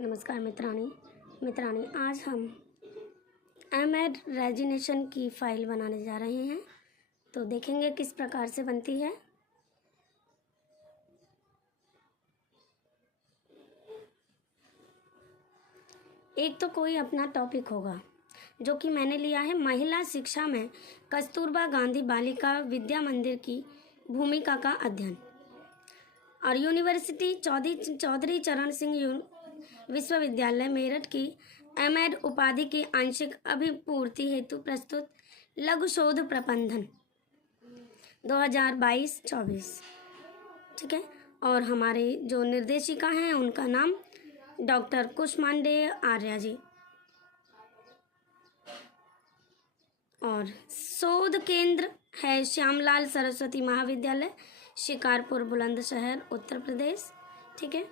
नमस्कार मित्राणी आज हम एमएड रेजिनेशन की फ़ाइल बनाने जा रहे हैं। तो देखेंगे किस प्रकार से बनती है। एक तो कोई अपना टॉपिक होगा जो कि मैंने लिया है महिला शिक्षा में कस्तूरबा गांधी बालिका विद्या मंदिर की भूमिका का अध्ययन, और यूनिवर्सिटी चौधरी चरण सिंह विश्वविद्यालय मेरठ की एमएड उपाधि की आंशिक अभिपूर्ति हेतु प्रस्तुत लघु शोध प्रबंधन 2022-24। ठीक है। और हमारे जो निर्देशिका हैं उनका नाम डॉक्टर कुष्मांडेय आर्या जी, और शोध केंद्र है श्यामलाल सरस्वती महाविद्यालय, शिकारपुर, बुलंदशहर, उत्तर प्रदेश। ठीक है।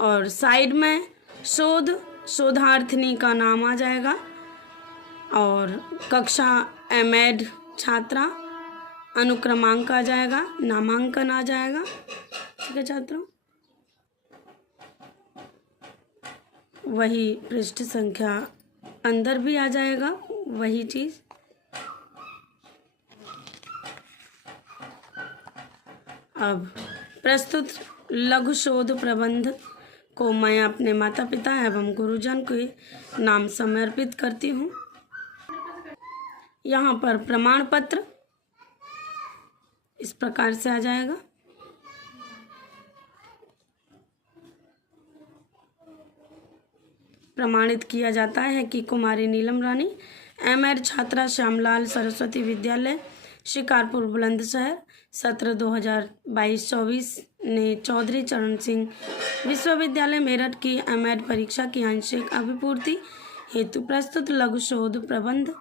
और साइड में शोधार्थिनी का नाम आ जाएगा, और कक्षा एमएड छात्रा, अनुक्रमांक आ जाएगा, नामांकन आ जाएगा। ठीक है छात्रों, वही पृष्ठ संख्या अंदर भी आ जाएगा, वही चीज़। अब प्रस्तुत लघु शोध प्रबंध को मैं अपने माता पिता एवं गुरुजन के नाम समर्पित करती हूँ। यहाँ पर प्रमाण पत्र इस प्रकार से आ जाएगा। प्रमाणित किया जाता है कि कुमारी नीलम रानी, एमएड छात्रा, श्यामलाल सरस्वती विद्यालय, शिकारपुर, बुलंदशहर, सत्र 2022-24 ने चौधरी चरण सिंह विश्वविद्यालय मेरठ की एमएड परीक्षा की आंशिक अभिपूर्ति हेतु प्रस्तुत लघु शोध प्रबंध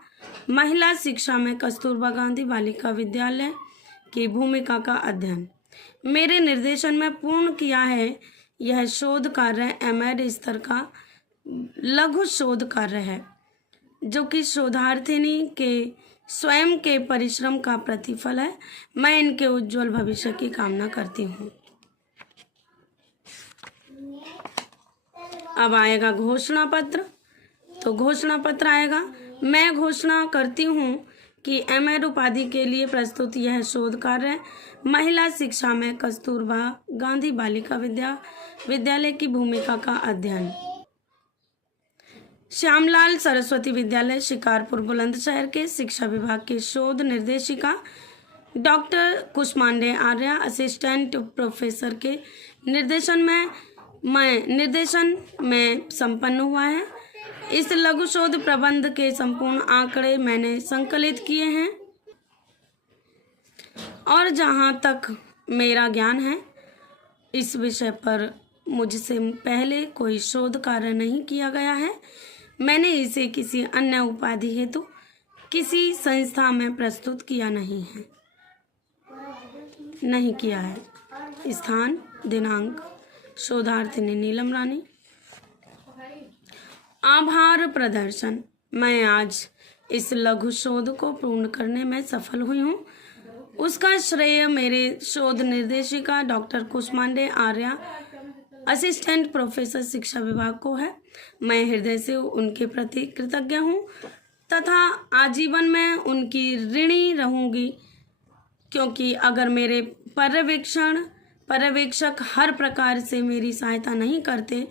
महिला शिक्षा में कस्तूरबा गांधी बालिका विद्यालय की भूमिका का अध्ययन मेरे निर्देशन में पूर्ण किया है। यह शोध कार्य एमएड स्तर का लघु शोध कार्य है, जो कि शोधार्थिनी के स्वयं के परिश्रम का प्रतिफल है। मैं इनके उज्जवल भविष्य की कामना करती हूँ। अब आएगा घोषणा पत्र। तो घोषणा पत्र आएगा, मैं घोषणा करती हूँ कि एमएड उपाधि के लिए प्रस्तुत यह शोध कार्य महिला शिक्षा में कस्तूरबा गांधी बालिका विद्यालय की भूमिका का अध्ययन श्यामलाल सरस्वती विद्यालय, शिकारपुर, बुलंदशहर के शिक्षा विभाग के शोध निर्देशिका डॉक्टर कुष्मांडेय आर्या, असिस्टेंट प्रोफेसर के निर्देशन में संपन्न हुआ है। इस लघु शोध प्रबंध के संपूर्ण आंकड़े मैंने संकलित किए हैं, और जहां तक मेरा ज्ञान है इस विषय पर मुझसे पहले कोई शोध कार्य नहीं किया गया है। मैंने इसे किसी अन्य उपाधि हेतु किसी संस्था में प्रस्तुत किया नहीं किया है। स्थान, दिनांक, शोधार्थिनी नीलम रानी। आभार प्रदर्शन। मैं आज इस लघु शोध को पूर्ण करने में सफल हुई हूँ। उसका श्रेय मेरे शोध निर्देशिका डॉक्टर कुष्मांडेय आर्या, असिस्टेंट प्रोफेसर, शिक्षा विभाग को है। मैं हृदय से उनके प्रति कृतज्ञ हूँ तथा आजीवन में उनकी ऋणी रहूँगी, क्योंकि अगर मेरे पर्यवेक्षक हर प्रकार से मेरी सहायता नहीं करते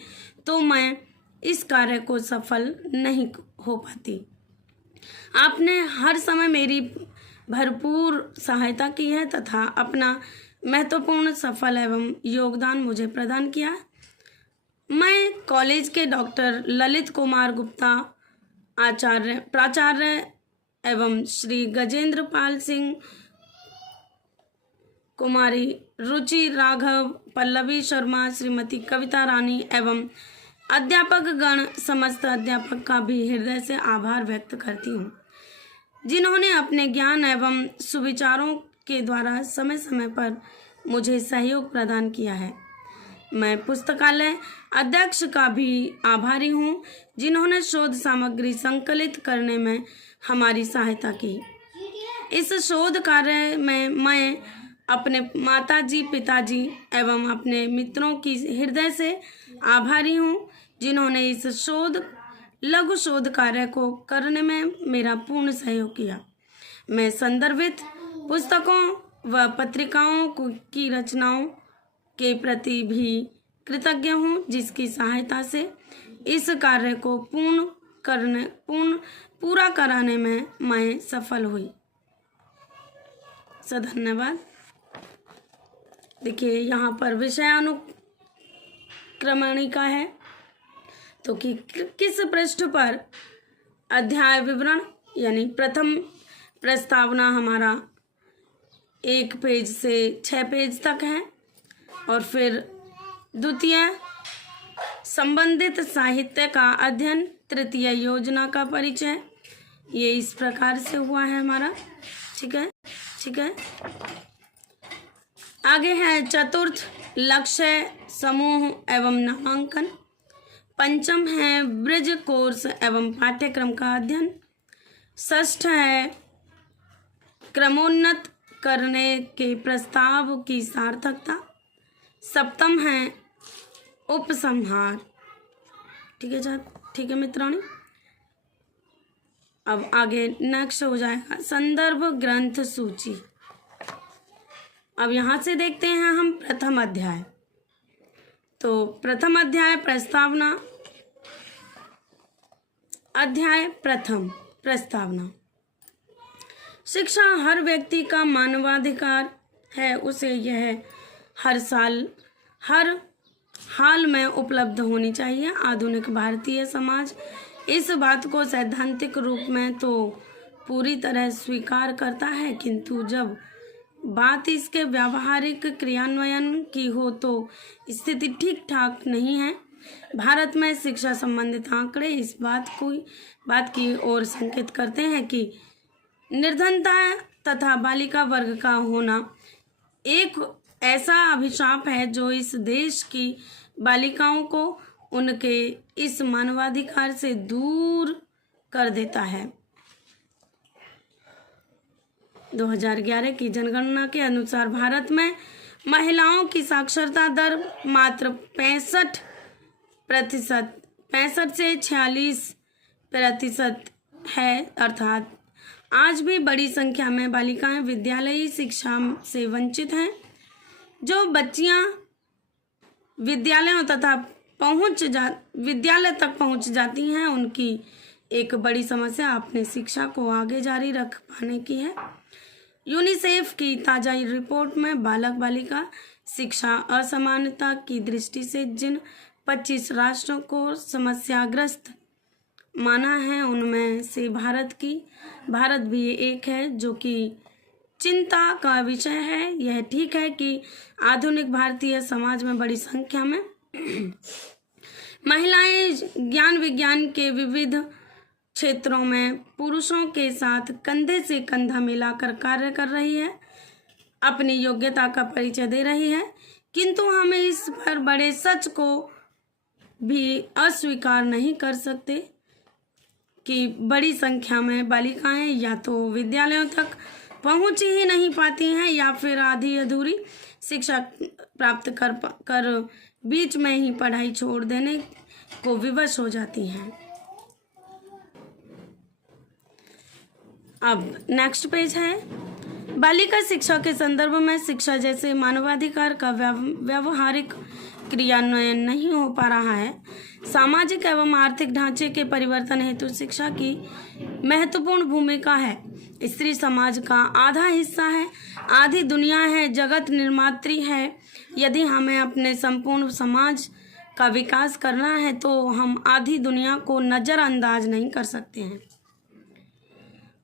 तो मैं इस कार्य को सफल नहीं हो पाती। आपने हर समय मेरी भरपूर सहायता की है तथा अपना महत्वपूर्ण सफल एवं योगदान मुझे प्रदान किया। मैं कॉलेज के डॉक्टर ललित कुमार गुप्ता प्राचार्य एवं श्री गजेंद्र पाल सिंह, कुमारी रुचि राघव, पल्लवी शर्मा, श्रीमती कविता रानी एवं अध्यापक गण, समस्त अध्यापक का भी हृदय से आभार व्यक्त करती हूँ, जिन्होंने अपने ज्ञान एवं सुविचारों के द्वारा समय समय पर मुझे सहयोग प्रदान किया है। मैं पुस्तकालय अध्यक्ष का भी आभारी हूँ, जिन्होंने शोध सामग्री संकलित करने में हमारी सहायता की। इस शोध कार्य में मैं अपने माताजी, पिताजी एवं अपने मित्रों की हृदय से आभारी हूँ जिन्होंने इस लघु शोध कार्य को करने में मेरा पूर्ण सहयोग किया। मैं संदर्भित पुस्तकों व पत्रिकाओं की रचनाओं के प्रति भी कृतज्ञ हूँ जिसकी सहायता से इस कार्य को पूरा कराने में मैं सफल हुई। धन्यवाद। देखिए यहाँ पर विषयानुक्रमणिका है तो कि किस पृष्ठ पर अध्याय विवरण यानी प्रथम प्रस्तावना हमारा 1 पेज से 6 पेज तक है और फिर द्वितीय संबंधित साहित्य का अध्ययन, तृतीय योजना का परिचय, ये इस प्रकार से हुआ है हमारा। ठीक है। आगे है चतुर्थ लक्ष्य समूह एवं नामांकन। पंचम है ब्रिज कोर्स एवं पाठ्यक्रम का अध्ययन। षष्ठ है क्रमोन्नत करने के प्रस्ताव की सार्थकता। सप्तम है उपसंहार। ठीक है मित्रांनो। अब आगे नेक्स्ट हो जाएगा संदर्भ ग्रंथ सूची। अब यहाँ से देखते हैं हम प्रथम अध्याय। तो प्रथम अध्याय प्रस्तावना। अध्याय प्रथम प्रस्तावना। शिक्षा हर व्यक्ति का मानवाधिकार है, उसे यह हर हाल में उपलब्ध होनी चाहिए। आधुनिक भारतीय समाज इस बात को सैद्धांतिक रूप में तो पूरी तरह स्वीकार करता है, किंतु जब बात इसके व्यावहारिक क्रियान्वयन की हो तो स्थिति ठीक ठाक नहीं है। भारत में शिक्षा संबंधित आंकड़े इस बात की ओर संकेत करते हैं कि निर्धनता तथा बालिका वर्ग का होना एक ऐसा अभिशाप है जो इस देश की बालिकाओं को उनके इस मानवाधिकार से दूर कर देता है। 2011 की जनगणना के अनुसार भारत में महिलाओं की साक्षरता दर मात्र 65% से 46% है, अर्थात आज भी बड़ी संख्या में बालिकाएं विद्यालयी शिक्षा से वंचित हैं। जो बच्चियां विद्यालय तक पहुंच जाती हैं, उनकी एक बड़ी समस्या अपनी शिक्षा को आगे जारी रख पाने की है। यूनिसेफ की ताज़ा रिपोर्ट में बालक बालिका शिक्षा असमानता की दृष्टि से जिन 25 राष्ट्रों को समस्याग्रस्त माना है, उनमें से भारत भी एक है, जो कि चिंता का विषय है। यह ठीक है कि आधुनिक भारतीय समाज में बड़ी संख्या में महिलाएं ज्ञान विज्ञान के विविध क्षेत्रों में पुरुषों के साथ कंधे से कंधा मिलाकर कार्य कर रही है, अपनी योग्यता का परिचय दे रही है, किंतु हमें इस पर बड़े सच को भी अस्वीकार नहीं कर सकते कि बड़ी संख्या में बालिकाएं या तो विद्यालयों तक पहुंच ही नहीं पाती हैं या फिर आधी अधूरी शिक्षा प्राप्त कर बीच में ही पढ़ाई छोड़ देने को विवश हो जाती हैं। अब नेक्स्ट पेज है बालिका शिक्षा के संदर्भ में शिक्षा जैसे मानवाधिकार का व्यावहारिक क्रियान्वयन नहीं हो पा रहा है। सामाजिक एवं आर्थिक ढांचे के परिवर्तन हेतु शिक्षा की महत्वपूर्ण भूमिका है। स्त्री समाज का आधा हिस्सा है, आधी दुनिया है, जगत निर्मात्री है। यदि हमें अपने संपूर्ण समाज का विकास करना है तो हम आधी दुनिया को नज़रअंदाज नहीं कर सकते हैं।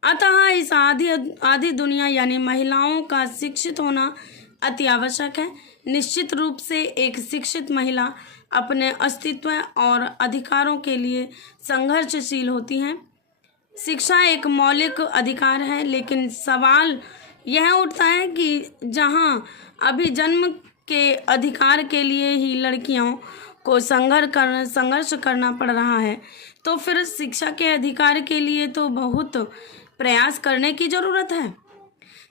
अतः इस आधी दुनिया यानी महिलाओं का शिक्षित होना अति आवश्यक है। निश्चित रूप से एक शिक्षित महिला अपने अस्तित्व और अधिकारों के लिए संघर्षशील होती हैं। शिक्षा एक मौलिक अधिकार है, लेकिन सवाल यह उठता है कि जहां अभी जन्म के अधिकार के लिए ही लड़कियों को संघर्ष करना पड़ रहा है, तो फिर शिक्षा के अधिकार के लिए तो बहुत प्रयास करने की ज़रूरत है।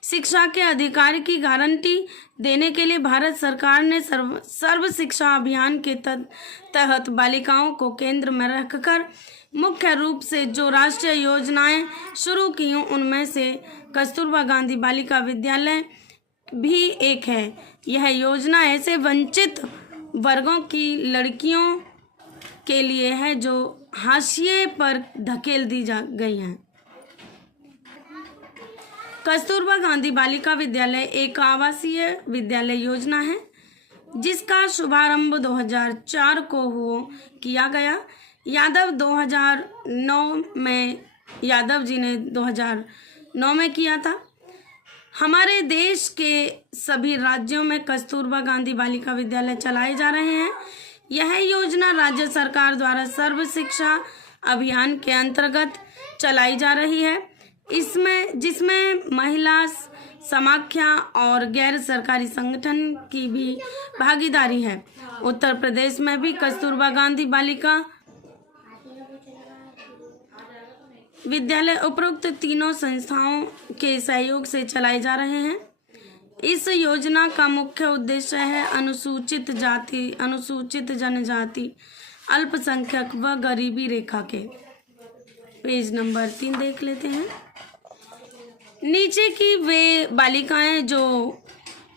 शिक्षा के अधिकार की गारंटी देने के लिए भारत सरकार ने सर्व शिक्षा अभियान के तहत बालिकाओं को केंद्र में रखकर मुख्य रूप से जो राष्ट्रीय योजनाएं शुरू की उनमें से कस्तूरबा गांधी बालिका विद्यालय भी एक है। यह योजना ऐसे वंचित वर्गों की लड़कियों के लिए है जो हाशिए पर धकेल दी गई हैं। कस्तूरबा गांधी बालिका विद्यालय एक आवासीय विद्यालय योजना है जिसका शुभारंभ 2004 को किया गया। यादव जी ने 2009 में किया था। हमारे देश के सभी राज्यों में कस्तूरबा गांधी बालिका विद्यालय चलाए जा रहे हैं। यह योजना राज्य सरकार द्वारा सर्व शिक्षा अभियान के अंतर्गत चलाई जा रही है। जिसमें महिला समाख्या और गैर सरकारी संगठन की भी भागीदारी है। उत्तर प्रदेश में भी कस्तूरबा गांधी बालिका विद्यालय उपरोक्त तीनों संस्थाओं के सहयोग से चलाए जा रहे हैं। इस योजना का मुख्य उद्देश्य है अनुसूचित जाति, अनुसूचित जनजाति, अल्पसंख्यक व गरीबी रेखा के। पेज नंबर 3 देख लेते हैं। नीचे की वे बालिकाएं जो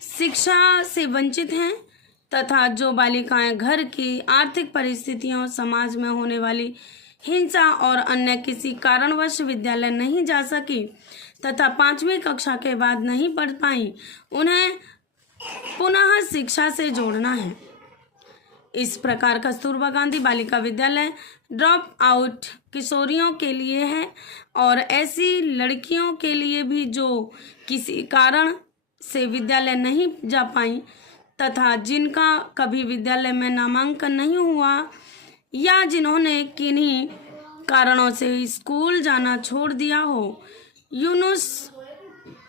शिक्षा से वंचित हैं तथा जो बालिकाएं घर की आर्थिक परिस्थितियों, समाज में होने वाली हिंसा और अन्य किसी कारणवश विद्यालय नहीं जा सकी तथा 5वीं कक्षा के बाद नहीं पढ़ पाई, उन्हें पुनः शिक्षा से जोड़ना है। इस प्रकार कस्तूरबा गांधी बालिका विद्यालय ड्रॉप आउट किशोरियों के लिए है और ऐसी लड़कियों के लिए भी जो किसी कारण से विद्यालय नहीं जा पाई तथा जिनका कभी विद्यालय में नामांकन नहीं हुआ या जिन्होंने किन्हीं कारणों से स्कूल जाना छोड़ दिया हो। यूनुस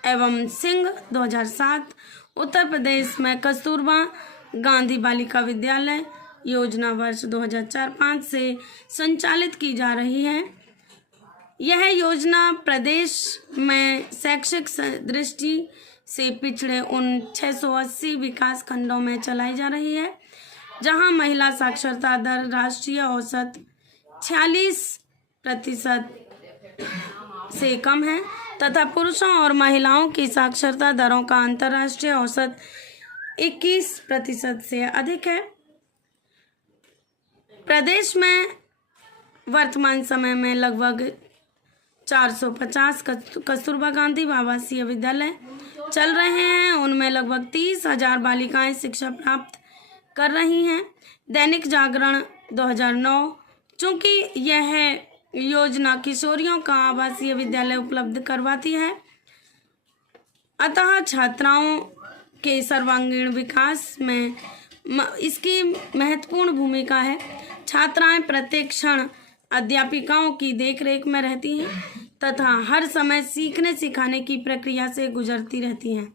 एवं सिंह 2007। उत्तर प्रदेश में कस्तूरबा गांधी बालिका विद्यालय योजना वर्ष 2004-05 से संचालित की जा रही है। यह योजना प्रदेश में शैक्षिक दृष्टि से पिछड़े उन 680 विकास खंडों में चलाई जा रही है जहां महिला साक्षरता दर राष्ट्रीय औसत 46% से कम है तथा पुरुषों और महिलाओं की साक्षरता दरों का अंतर्राष्ट्रीय औसत 21% से अधिक है। प्रदेश में वर्तमान समय में लगभग 450 कस्तूरबा गांधी आवासीय विद्यालय चल रहे हैं। उनमें लगभग 30,000 बालिकाएं शिक्षा प्राप्त कर रही हैं। दैनिक जागरण 2009। चूंकि यह योजना किशोरियों का आवासीय विद्यालय उपलब्ध करवाती है अतः छात्राओं के सर्वांगीण विकास में इसकी महत्वपूर्ण भूमिका है। छात्राएं प्रत्येक क्षण अध्यापिकाओं की देखरेख में रहती हैं तथा हर समय सीखने सिखाने की प्रक्रिया से गुजरती रहती हैं।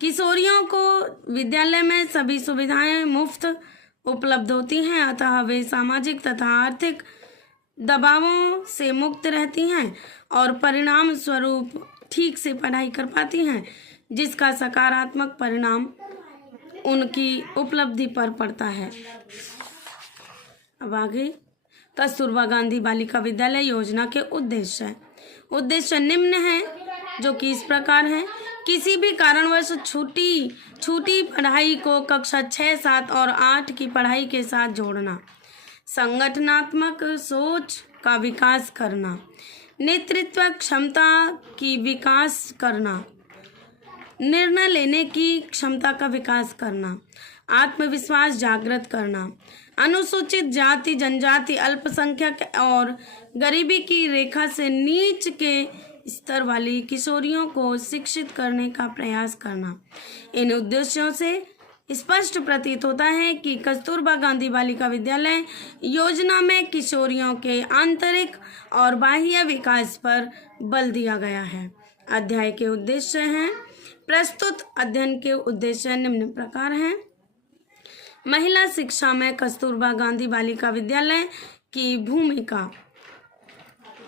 किशोरियों को विद्यालय में सभी सुविधाएं मुफ्त उपलब्ध होती हैं अतः वे सामाजिक तथा आर्थिक दबावों से मुक्त रहती हैं और परिणाम स्वरूप ठीक से पढ़ाई कर पाती हैं जिसका सकारात्मक परिणाम उनकी उपलब्धि पर पड़ता है। अब आगे कस्तूरबा गांधी बालिका विद्यालय योजना के उद्देश्य निम्न है जो कि इस प्रकार है। किसी भी कारणवश छूटी पढ़ाई को कक्षा 6, 7 और 8 की पढ़ाई के साथ जोड़ना, संगठनात्मक सोच का विकास करना, नेतृत्व क्षमता की विकास करना, निर्णय लेने की क्षमता का विकास करना, आत्मविश्वास जागृत करना, अनुसूचित जाति, जनजाति, अल्पसंख्यक और गरीबी की रेखा से नीच के स्तर वाली किशोरियों को शिक्षित करने का प्रयास करना। इन उद्देश्यों से स्पष्ट प्रतीत होता है कि कस्तूरबा गांधी बालिका विद्यालय योजना में किशोरियों के आंतरिक और बाह्य विकास पर बल दिया गया है। अध्याय के उद्देश्य हैं। प्रस्तुत अध्ययन के उद्देश्य निम्न प्रकार हैं। महिला शिक्षा में कस्तूरबा गांधी बालिका विद्यालय की भूमिका।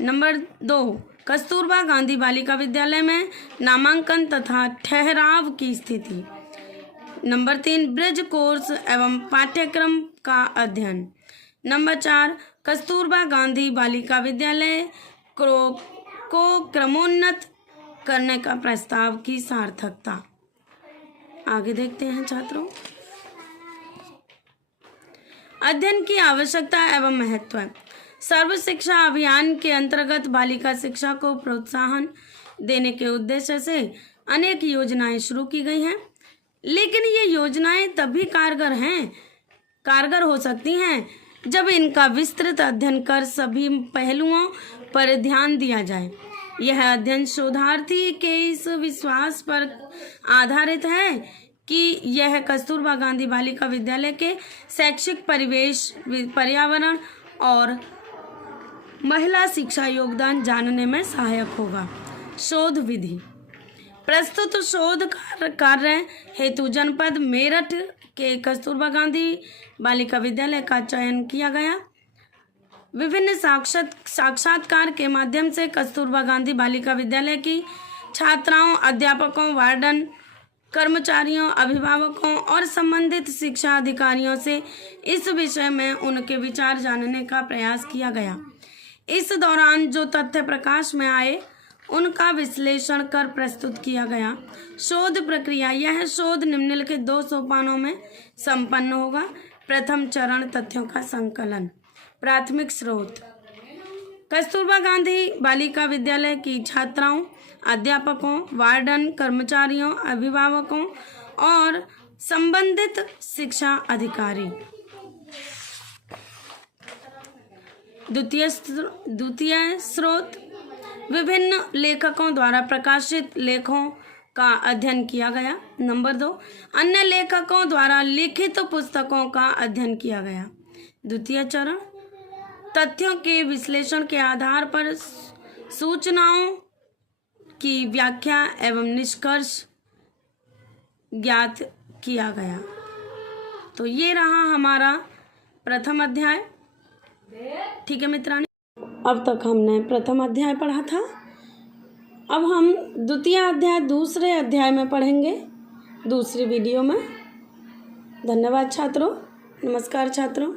नंबर 2, कस्तूरबा गांधी बालिका विद्यालय में नामांकन तथा ठहराव की स्थिति। नंबर 3, ब्रिज कोर्स एवं पाठ्यक्रम का अध्ययन। नंबर 4, कस्तूरबा गांधी बालिका विद्यालय को क्रमोन्नत करने का प्रस्ताव की सार्थकता। आगे देखते हैं छात्रों। अध्ययन की आवश्यकता एवं महत्व। सर्व शिक्षा अभियान के अंतर्गत बालिका शिक्षा को प्रोत्साहन देने के उद्देश्य से अनेक योजनाएं शुरू की गई हैं, लेकिन ये योजनाएं तभी कारगर हो सकती हैं जब इनका विस्तृत अध्ययन कर सभी पहलुओं पर ध्यान दिया जाए। यह अध्ययन शोधार्थी के इस विश्वास पर आधारित है कि यह कस्तूरबा गांधी बालिका विद्यालय के शैक्षिक परिवेश, पर्यावरण और महिला शिक्षा योगदान जानने में सहायक होगा। शोध विधि। प्रस्तुत शोध कार्य हेतु जनपद मेरठ के कस्तूरबा गांधी बालिका विद्यालय का चयन किया गया। विभिन्न साक्षात्कार के माध्यम से कस्तूरबा गांधी बालिका विद्यालय की छात्राओं, अध्यापकों, वार्डन, कर्मचारियों, अभिभावकों और संबंधित शिक्षा अधिकारियों से इस विषय में उनके विचार जानने का प्रयास किया गया। इस दौरान जो तथ्य प्रकाश में आए उनका विश्लेषण कर प्रस्तुत किया गया। शोध प्रक्रिया। यह शोध निम्नलिखित 2 सोपानों में संपन्न होगा। प्रथम चरण, तथ्यों का संकलन। प्राथमिक स्रोत। कस्तूरबा गांधी बालिका विद्यालय की छात्राओं, अध्यापकों, वार्डन, कर्मचारियों, अभिभावकों और संबंधित शिक्षा अधिकारी। द्वितीय स्रोत। विभिन्न लेखकों द्वारा प्रकाशित लेखों का अध्ययन किया गया। नंबर 2, अन्य लेखकों द्वारा लिखित पुस्तकों का अध्ययन किया गया। द्वितीय चरण, तथ्यों के विश्लेषण के आधार पर सूचनाओं की व्याख्या एवं निष्कर्ष ज्ञात किया गया। तो ये रहा हमारा प्रथम अध्याय। ठीक है मित्रांनो, अब तक हमने प्रथम अध्याय पढ़ा था। अब हम द्वितीय अध्याय दूसरे अध्याय में पढ़ेंगे दूसरी वीडियो में। धन्यवाद छात्रों। नमस्कार छात्रों।